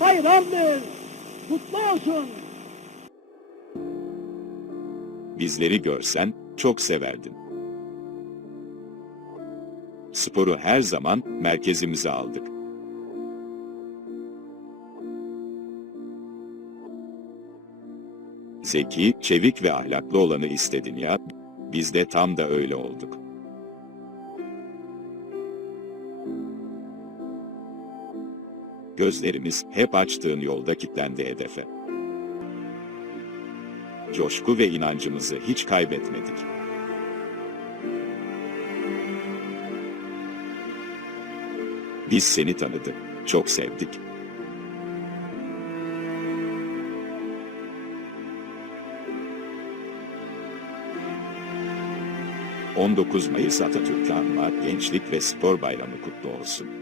bayramdır. Kutlu olsun. Bizleri görsen çok severdin. Sporu her zaman merkezimize aldık. Zeki, çevik ve ahlaklı olanı istedin ya, biz de tam da öyle olduk. Gözlerimiz hep açtığın yolda kilitlendi hedefe. Coşku ve inancımızı hiç kaybetmedik. Biz seni tanıdık, çok sevdik. ...19 Mayıs Atatürk'ü anma Gençlik ve Spor Bayramı kutlu olsun.